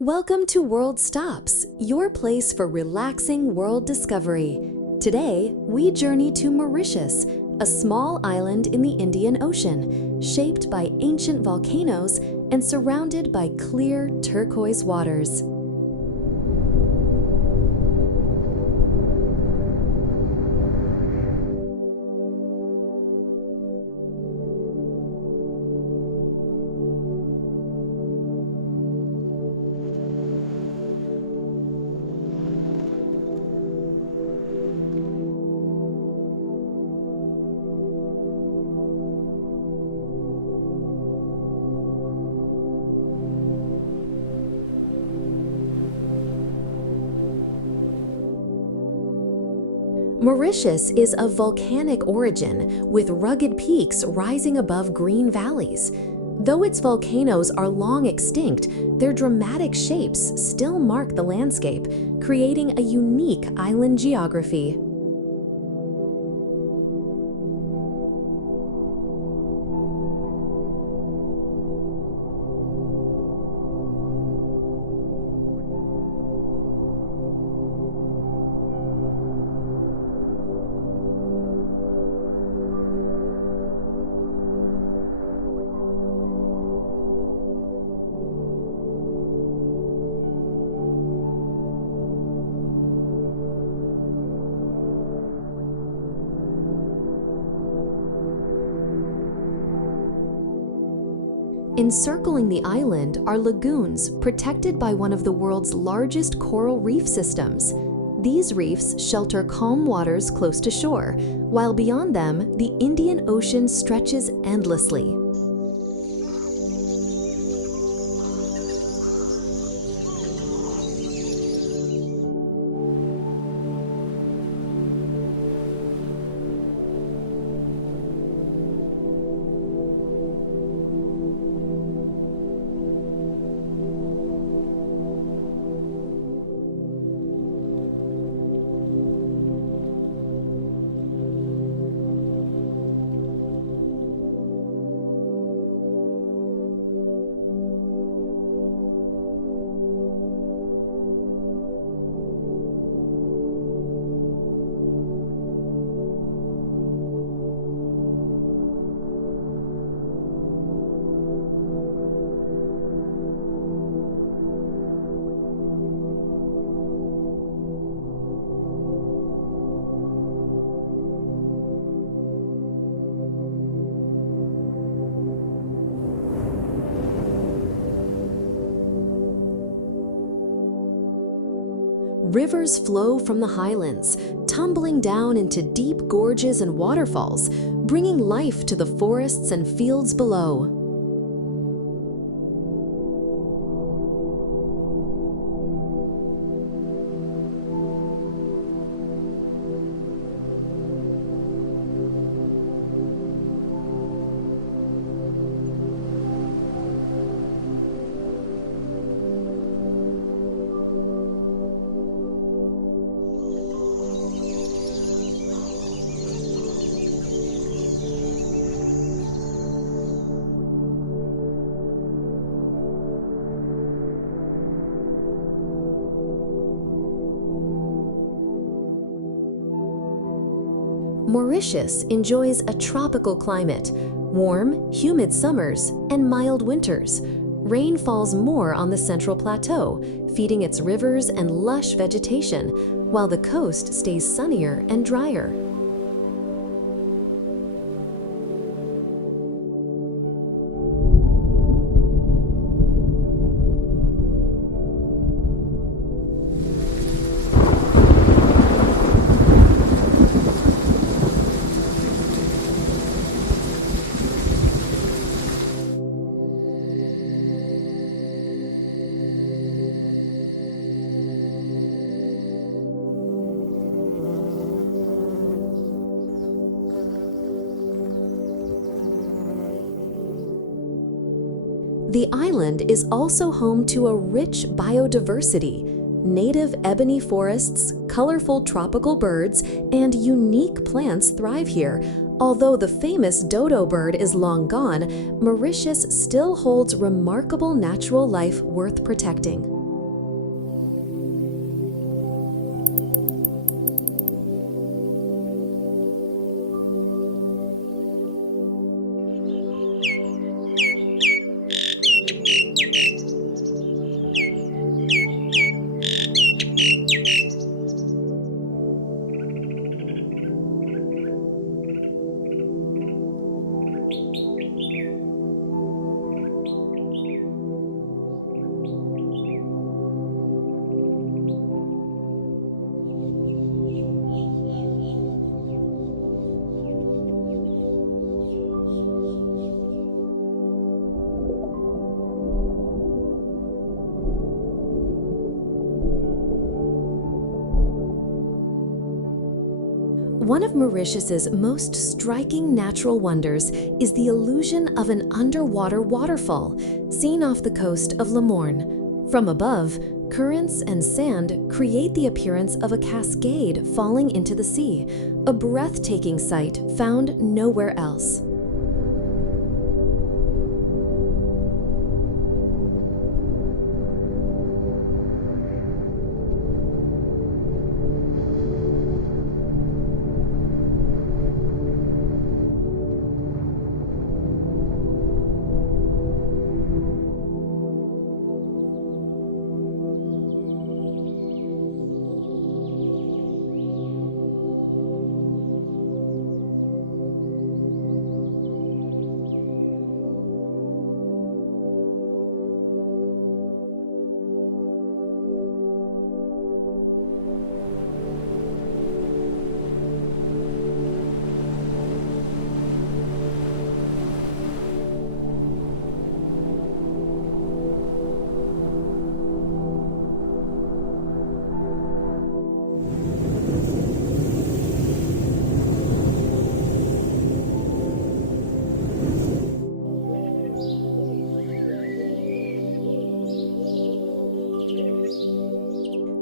Welcome to World Stops, your place for relaxing world discovery. Today, we journey to Mauritius, a small island in the Indian Ocean, shaped by ancient volcanoes and surrounded by clear turquoise waters. Mauritius is of volcanic origin, with rugged peaks rising above green valleys. Though its volcanoes are long extinct, their dramatic shapes still mark the landscape, creating a unique island geography. Encircling the island are lagoons protected by one of the world's largest coral reef systems. These reefs shelter calm waters close to shore, while beyond them, the Indian Ocean stretches endlessly. Rivers flow from the highlands, tumbling down into deep gorges and waterfalls, bringing life to the forests and fields below. Mauritius enjoys a tropical climate, warm, humid summers, and mild winters. Rain falls more on the central plateau, feeding its rivers and lush vegetation, while the coast stays sunnier and drier. The island is also home to a rich biodiversity. Native ebony forests, colorful tropical birds, and unique plants thrive here. Although the famous dodo bird is long gone, Mauritius still holds remarkable natural life worth protecting. One of Mauritius's most striking natural wonders is the illusion of an underwater waterfall seen off the coast of Morne. From above, currents and sand create the appearance of a cascade falling into the sea, a breathtaking sight found nowhere else.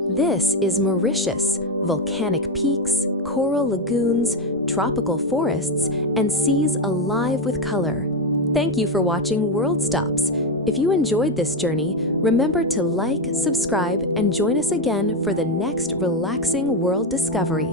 This is Mauritius: volcanic peaks, coral lagoons, tropical forests, and seas alive with color. Thank you for watching World Stops. If you enjoyed this journey, remember to like, subscribe, and join us again for the next relaxing world discovery.